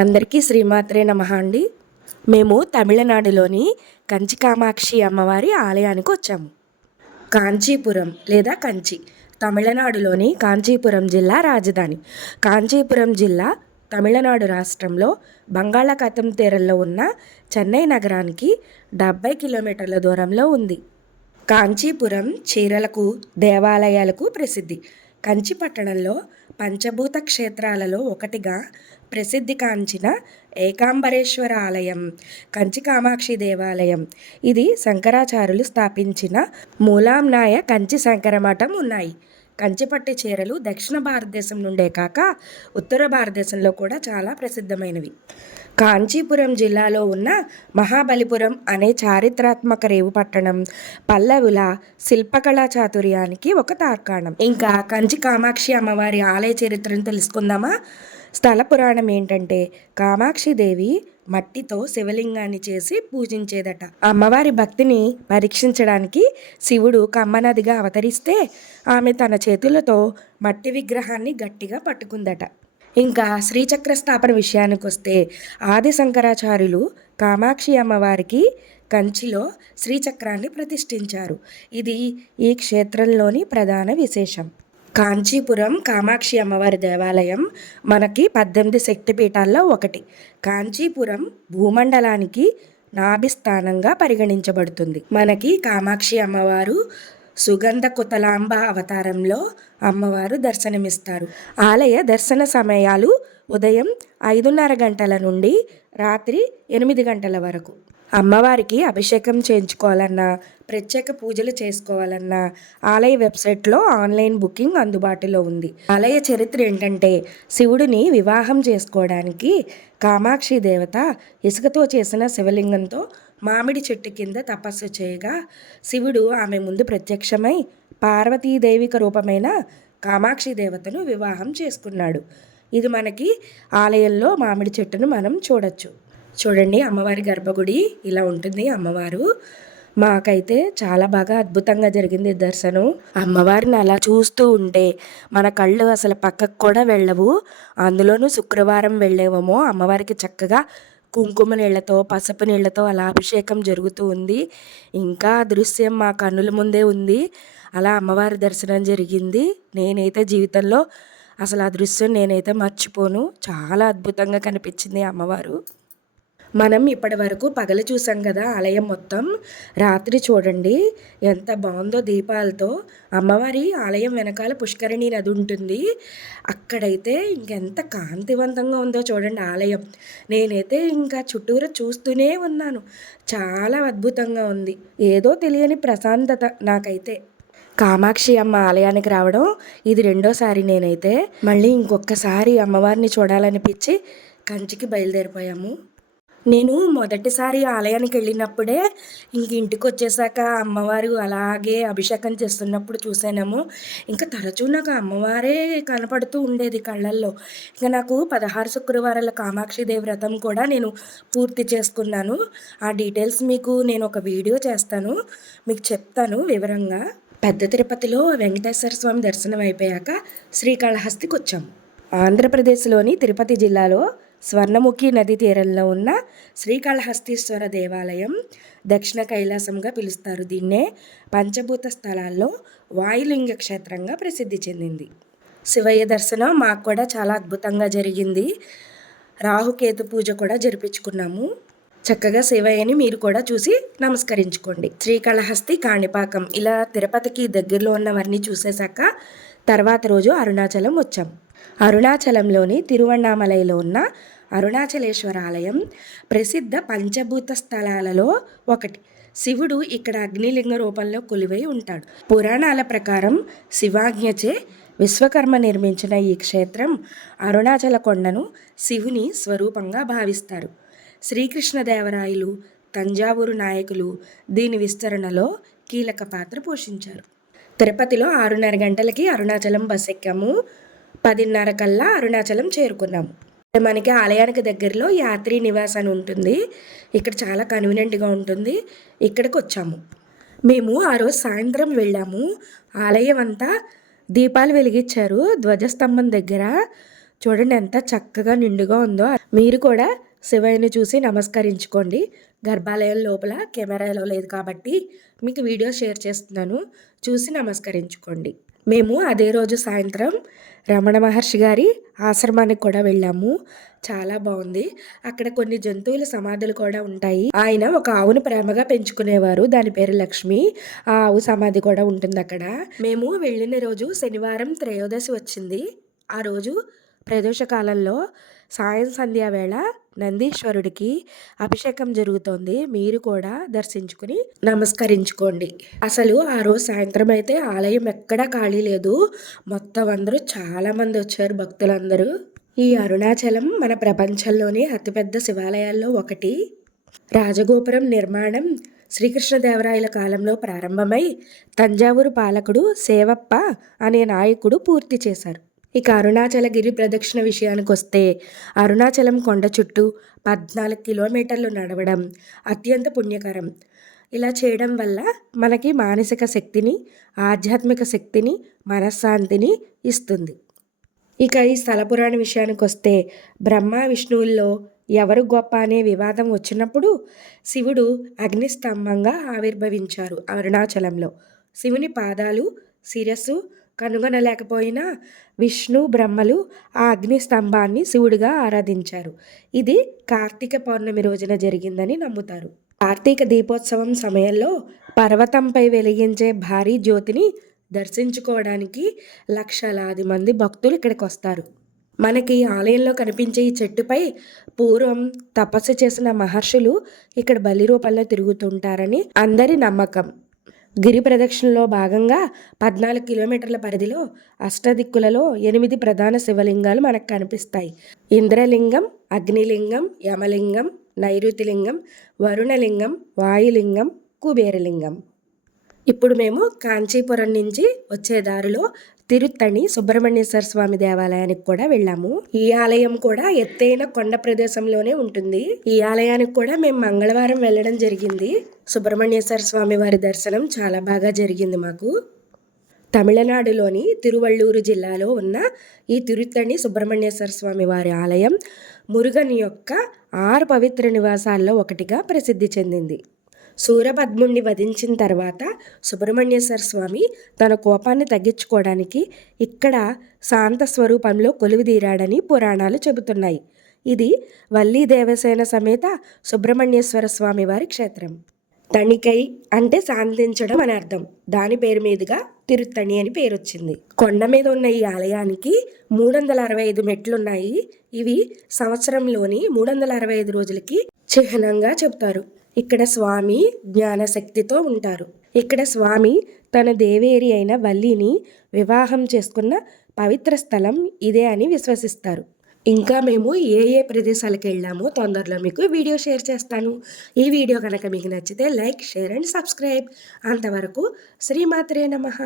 అందరికీ శ్రీమాత్రే నమః అండి. మేము తమిళనాడులోని కంచి కామాక్షి అమ్మవారి ఆలయానికి వచ్చాము. కాంచీపురం లేదా కంచి తమిళనాడులోని కాంచీపురం జిల్లా రాజధాని. కాంచీపురం జిల్లా తమిళనాడు రాష్ట్రంలో బంగాళాఖాతం తీరంలో ఉన్న చెన్నై నగరానికి 70 కిలోమీటర్ల దూరంలో ఉంది. కాంచీపురం చీరలకు, దేవాలయాలకు ప్రసిద్ధి. కంచి పట్టణంలో పంచభూత క్షేత్రాలలో ఒకటిగా ప్రసిద్ధిగాంచిన ఏకాంబరేశ్వర ఆలయం కంచి కామాక్షి దేవాలయం. ఇది శంకరాచార్యులు స్థాపించిన మూలాంనాయ కంచి శంకర మఠం ఉన్నాయి. కంచిపట్టు చీరలు దక్షిణ భారతదేశం నుండే కాక ఉత్తర భారతదేశంలో కూడా చాలా ప్రసిద్ధమైనవి. కాంచీపురం జిల్లాలో ఉన్న మహాబలిపురం అనే చారిత్రాత్మక రేవు పట్టణం పల్లవుల శిల్పకళా చాతుర్యానికి ఒక తార్కాణం. ఇంకా కంచి కామాక్షి అమ్మవారి ఆలయ చరిత్రను తెలుసుకుందామా? స్థల పురాణం ఏంటంటే, కామాక్షిదేవి మట్టితో శివలింగాన్ని చేసి పూజించేదట. అమ్మవారి భక్తిని పరీక్షించడానికి శివుడు కమ్మనదిగా అవతరిస్తే ఆమె తన చేతులతో మట్టి విగ్రహాన్ని గట్టిగా పట్టుకుందట. ఇంకా శ్రీచక్ర స్థాపన విషయానికి వస్తే, ఆది శంకరాచార్యులు కామాక్షి అమ్మవారికి కంచిలో శ్రీచక్రాన్ని ప్రతిష్ఠించారు. ఇది ఈ క్షేత్రంలోని ప్రధాన విశేషం. కాంచీపురం కామాక్షి అమ్మవారి దేవాలయం మనకి 18 శక్తిపీఠాల్లో ఒకటి. కాంచీపురం భూమండలానికి నాభిస్థానంగా పరిగణించబడుతుంది. మనకి కామాక్షి అమ్మవారు సుగంధ కుతలాంబ అవతారంలో అమ్మవారు దర్శనమిస్తారు. ఆలయ దర్శన సమయాలు ఉదయం 5:30 గంటల నుండి రాత్రి 8 గంటల వరకు. అమ్మవారికి అభిషేకం చేయించుకోవాలన్నా, ప్రత్యేక పూజలు చేసుకోవాలన్నా ఆలయ వెబ్సైట్లో ఆన్లైన్ బుకింగ్ అందుబాటులో ఉంది. ఆలయ చరిత్ర ఏంటంటే, శివుడిని వివాహం చేసుకోవడానికి కామాక్షి దేవత ఇసుకతో చేసిన శివలింగంతో మామిడి చెట్టు కింద తపస్సు చేయగా శివుడు ఆమె ముందు ప్రత్యక్షమై పార్వతీదేవిక రూపమైన కామాక్షి దేవతను వివాహం చేసుకున్నాడు. ఇది మనకి ఆలయంలో మామిడి చెట్టును మనం చూడొచ్చు. చూడండి, అమ్మవారి గర్భగుడి ఇలా ఉంటుంది. అమ్మవారు మాకైతే చాలా బాగా అద్భుతంగా జరిగింది దర్శనం. అమ్మవారిని అలా చూస్తూ ఉంటే మన కళ్ళు అసలు పక్కకు కూడా వెళ్ళవు. అందులోనూ శుక్రవారం వెళ్ళేవేమో. అమ్మవారికి చక్కగా కుంకుమ నీళ్లతో, పసుపు నీళ్లతో అలా అభిషేకం జరుగుతూ ఉంది. ఇంకా దృశ్యం మా కన్నుల ముందే ఉంది. అలా అమ్మవారి దర్శనం జరిగింది. నేనైతే జీవితంలో అసలు ఆ దృశ్యం నేనైతే మర్చిపోను. చాలా అద్భుతంగా కనిపించింది అమ్మవారు. మనం ఇప్పటి వరకు పగలు చూసాం కదా ఆలయం మొత్తం. రాత్రి చూడండి ఎంత బాగుందో దీపాలతో. అమ్మవారి ఆలయం వెనకాల పుష్కరిణి నది ఉంటుంది. అక్కడైతే ఇంకెంత కాంతివంతంగా ఉందో చూడండి ఆలయం. నేనైతే ఇంకా చుట్టూరా చూస్తూనే ఉన్నాను. చాలా అద్భుతంగా ఉంది. ఏదో తెలియని ప్రశాంతత నాకైతే. కామాక్షి అమ్మ ఆలయానికి రావడం ఇది రెండోసారి. నేనైతే మళ్ళీ ఇంకొకసారి అమ్మవారిని చూడాలనిపించి కంచికి బయలుదేరిపోయాము. నేను మొదటిసారి ఆలయానికి వెళ్ళినప్పుడే ఇంటికి వచ్చేసాక అమ్మవారు అలాగే అభిషేకం చేస్తున్నప్పుడు చూసానేమో. ఇంకా తరచూ నాకు అమ్మవారే కనపడుతూ ఉండేది కళ్ళల్లో. ఇంకా నాకు 16 శుక్రవారాల కామాక్షి దేవి వ్రతం కూడా నేను పూర్తి చేసుకున్నాను. ఆ డీటెయిల్స్ మీకు నేను ఒక వీడియో చేస్తాను, మీకు చెప్తాను వివరంగా. పెద్ద తిరుపతిలో వెంకటేశ్వర స్వామి దర్శనం అయిపోయాక శ్రీకాళహస్తికి వచ్చాము. ఆంధ్రప్రదేశ్లోని తిరుపతి జిల్లాలో స్వర్ణముఖి నది తీరంలో ఉన్న శ్రీకాళహస్తీశ్వర దేవాలయం దక్షిణ కైలాసంగా పిలుస్తారు. దీన్నే పంచభూత స్థలాల్లో వాయులింగ క్షేత్రంగా ప్రసిద్ధి చెందింది. శివయ్య దర్శనం మాకు కూడా చాలా అద్భుతంగా జరిగింది. రాహుకేతు పూజ కూడా జరిపించుకున్నాము. చక్కగా శివయ్యని మీరు కూడా చూసి నమస్కరించుకోండి. శ్రీకాళహస్తి, కాణిపాకం ఇలా తిరుపతికి దగ్గరలో ఉన్నవన్నీ చూసేశాక తర్వాత రోజు అరుణాచలం వచ్చాం. అరుణాచలంలోని తిరువణ్ణామలైలో ఉన్న అరుణాచలేశ్వర ఆలయం ప్రసిద్ధ పంచభూత స్థలాలలో ఒకటి. శివుడు ఇక్కడ అగ్నిలింగ రూపంలో కొలువై ఉంటాడు. పురాణాల ప్రకారం శివాజ్ఞచే విశ్వకర్మ నిర్మించిన ఈ క్షేత్రం అరుణాచల కొండను శివుని స్వరూపంగా భావిస్తారు. శ్రీకృష్ణదేవరాయలు, తంజావూరు నాయకులు దీని విస్తరణలో కీలక పాత్ర పోషించారు. తిరుపతిలో 6:30 గంటలకి అరుణాచలం బస్ ఎక్కాము. 10:30 కల్లా అరుణాచలం చేరుకున్నాము. మనకి ఆలయానికి దగ్గరలో యాత్రి నివాస్ అని ఉంటుంది. ఇక్కడ చాలా కన్వీనియంట్గా ఉంటుంది. ఇక్కడికి వచ్చాము. మేము ఆ రోజు సాయంత్రం వెళ్ళాము. ఆలయం అంతా దీపాలు వెలిగించారు ధ్వజస్తంభం దగ్గర. చూడండి ఎంత చక్కగా నిండుగా ఉందో. మీరు కూడా శివయ్యని చూసి నమస్కరించుకోండి. గర్భాలయం లోపల కెమెరాలో లేదు కాబట్టి మీకు వీడియో షేర్ చేస్తున్నాను, చూసి నమస్కరించుకోండి. మేము అదే రోజు సాయంత్రం రమణ మహర్షి గారి ఆశ్రమానికి కూడా వెళ్ళాము. చాలా బాగుంది. అక్కడ కొన్ని జంతువుల సమాధులు కూడా ఉంటాయి. ఆయన ఒక ఆవును ప్రేమగా పెంచుకునేవారు, దాని పేరు లక్ష్మి. ఆ ఆవు సమాధి కూడా ఉంటుంది అక్కడ. మేము వెళ్ళిన రోజు శనివారం త్రయోదశి వచ్చింది. ఆ రోజు ప్రదోష కాలంలో సాయం సంధ్యా వేళ నందీశ్వరుడికి అభిషేకం జరుగుతోంది. మీరు కూడా దర్శించుకుని నమస్కరించుకోండి. అసలు ఆ రోజు సాయంత్రం అయితే ఆలయం ఎక్కడా ఖాళీ లేదు. మొత్తం అందరూ చాలామంది వచ్చారు, భక్తులందరూ. ఈ అరుణాచలం మన ప్రపంచంలోనే అతిపెద్ద శివాలయాల్లో ఒకటి. రాజగోపురం నిర్మాణం శ్రీకృష్ణదేవరాయల కాలంలో ప్రారంభమై తంజావూరు పాలకుడు సేవప్ప అనే నాయకుడు పూర్తి చేశారు. ఇక అరుణాచల గిరి ప్రదక్షిణ విషయానికి వస్తే అరుణాచలం కొండ చుట్టూ 14 కిలోమీటర్లు నడవడం అత్యంత పుణ్యకరం. ఇలా చేయడం వల్ల మనకి మానసిక శక్తిని, ఆధ్యాత్మిక శక్తిని, మనశ్శాంతిని ఇస్తుంది. ఇక ఈ స్థల పురాణ విషయానికి వస్తే బ్రహ్మ విష్ణువుల్లో ఎవరు గొప్ప అనే వివాదం వచ్చినప్పుడు శివుడు అగ్నిస్తంభంగా ఆవిర్భవించారు అరుణాచలంలో. శివుని పాదాలు, శిరస్సు కనుగొనలేకపోయినా విష్ణు బ్రహ్మలు ఆ అగ్ని స్తంభాన్ని శివుడిగా ఆరాధించారు. ఇది కార్తీక పౌర్ణమి రోజున జరిగిందని నమ్ముతారు. కార్తీక దీపోత్సవం సమయంలో పర్వతంపై వెలిగించే భారీ జ్యోతిని దర్శించుకోవడానికి లక్షలాది మంది భక్తులు ఇక్కడికి వస్తారు. మనకి ఆలయంలో కనిపించే ఈ చెట్టుపై పూర్వం తపస్సు చేసిన మహర్షులు ఇక్కడ బలి రూపంలో తిరుగుతుంటారని అందరి నమ్మకం. గిరి ప్రదక్షిణలో భాగంగా 14 కిలోమీటర్ల పరిధిలో అష్టదిక్కులలో 8 ప్రధాన శివలింగాలు మనకు కనిపిస్తాయి. ఇంద్రలింగం, అగ్నిలింగం, యమలింగం, నైరుతిలింగం, వరుణలింగం, వాయులింగం, కుబేరలింగం. ఇప్పుడు మేము కాంచీపురం నుంచి వచ్చే దారిలో తిరుత్తణి సుబ్రహ్మణ్యేశ్వర స్వామి దేవాలయానికి కూడా వెళ్ళాము. ఈ ఆలయం కూడా ఎత్తైన కొండ ప్రదేశంలోనే ఉంటుంది. ఈ ఆలయానికి కూడా మేము మంగళవారం వెళ్ళడం జరిగింది. సుబ్రహ్మణ్యేశ్వర స్వామి వారి దర్శనం చాలా బాగా జరిగింది మాకు. తమిళనాడులోని తిరువళ్ళూరు జిల్లాలో ఉన్న ఈ తిరుత్తణి సుబ్రహ్మణ్యేశ్వర స్వామి వారి ఆలయం మురుగన్ యొక్క 6 పవిత్ర నివాసాల్లో ఒకటిగా ప్రసిద్ధి చెందింది. సూరపద్ముణ్ణి వధించిన తర్వాత సుబ్రహ్మణ్యేశ్వర స్వామి తన కోపాన్ని తగ్గించుకోవడానికి ఇక్కడ శాంత స్వరూపంలో కొలువుదీరాడని పురాణాలు చెబుతున్నాయి. ఇది వల్లీ దేవసేన సమేత సుబ్రహ్మణ్యేశ్వర స్వామి వారి క్షేత్రం. తణికై అంటే శాంతించడం అని అర్థం. దాని పేరు మీదుగా తిరుత్తణి అని పేరు వచ్చింది. కొండ మీద ఉన్న ఈ ఆలయానికి 365 మెట్లున్నాయి. ఇవి సంవత్సరంలోని 365 రోజులకి చిహ్నంగా చెప్తారు. ఇక్కడ స్వామి జ్ఞానశక్తితో ఉంటారు. ఇక్కడ స్వామి తన దేవేరి అయిన వల్లిని వివాహం చేసుకున్న పవిత్ర స్థలం ఇదే అని విశ్వసిస్తారు. ఇంకా మేము ఏ ప్రదేశాలకు వెళ్ళామో తొందరలో మీకు వీడియో షేర్ చేస్తాను. ఈ వీడియో కనుక మీకు నచ్చితే లైక్, షేర్ అండ్ సబ్స్క్రైబ్. అంతవరకు శ్రీమాత్రే నమః.